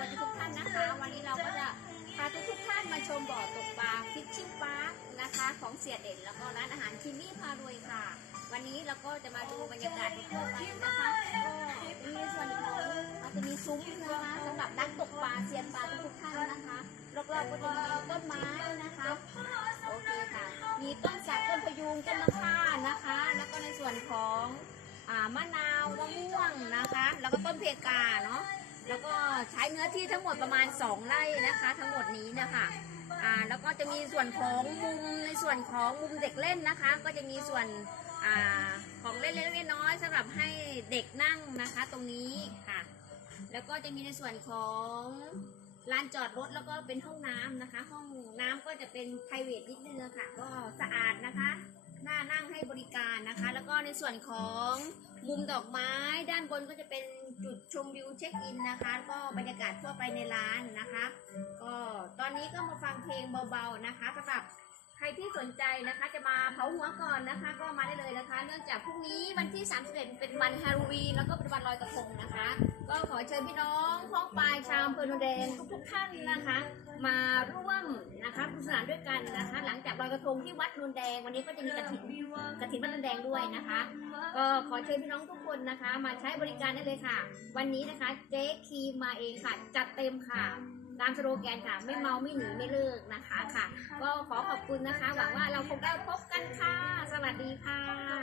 วัสดีทุกท่านนะคะ วันนี้เราก็จะพาทุกทุกท่านมาชมบ่อตกปลาฟิชชิ่งพาร์คนะคะ ของเสียเด่นแล้วก็ร้านอาหารคิมมี่พารวยค่ะ วันนี้เราก็จะมาดูบรรยากาศทั่วไปนะคะก็มีส่วนของอาจจะมีซุ้มนะคะสำหรับนักตกปลาเซียนปลาทุกๆท่านนะคะรอบๆก็จะมีต้นไม้นะคะโอเคค่ะ มีต้นสักต้นพยุงต้นมะข่านะคะ แล้วก็ในส่วนของอ่ามะนาวมะม่วงนะคะ แล้วก็ต้นเพกาเนาะ ใช้เนื้อที่ทั้งหมดประมาณ 2 ไร่นะคะ ทั้งหมดนี้นะคะอ่าแล้วก็จะมีส่วนของมุมในส่วนของมุมเด็กเล่นนะคะ ก็จะมีส่วนอ่าของเล่นเล็กๆน้อยๆสำหรับให้เด็กนั่งนะคะ ตรงนี้ค่ะ แล้วก็จะมีในส่วนของลานจอดรถแล้วก็เป็นห้องน้ำนะคะ ห้องน้ำก็จะเป็น p r i v a t นิดนึงค่ะ ก็สะอาดนะคะน่านั่งให้บริการนะคะ แล้วก็ในส่วนของ มุมดอกไม้ด้านบนก็จะเป็นจุดชมวิวเช็คอินนะคะแล้วก็บรรยากาศทั่วไปในร้านนะคะ ก็ตอนนี้ก็มาฟังเพลงเบาๆนะคะสำหรับใครที่สนใจนะคะจะมาเผาหัวก่อนนะคะ ก็มาได้เลยนะคะ เนื่องจากพรุ่งนี้วันที่ 31 เป็นวันฮาโลวีนแล้วก็เป็นวันลอยกระทงนะคะ ก็ขอเชิญพี่น้องพ้องปลายชาวอำเภอโนนแดงทุกๆท่านนะคะ มาร่วมนะคะ ด้วยกันนะคะ หลังจากลอยกระทงที่วัดโนนแดง วันนี้ก็จะมีกระถิ่นกระถิ่นวัดโนนแดงด้วยนะคะ ก็ขอเชิญพี่น้องทุกคนนะคะ มาใช้บริการได้เลยค่ะ วันนี้นะคะเจ๊คีมาเองค่ะ จัดเต็มค่ะตามสโลแกนค่ะ ไม่เมาไม่หนีไม่เลิกนะคะค่ะ ก็ขอขอบคุณนะคะ หวังว่าเราคงได้พบกันค่ะ สวัสดีค่ะ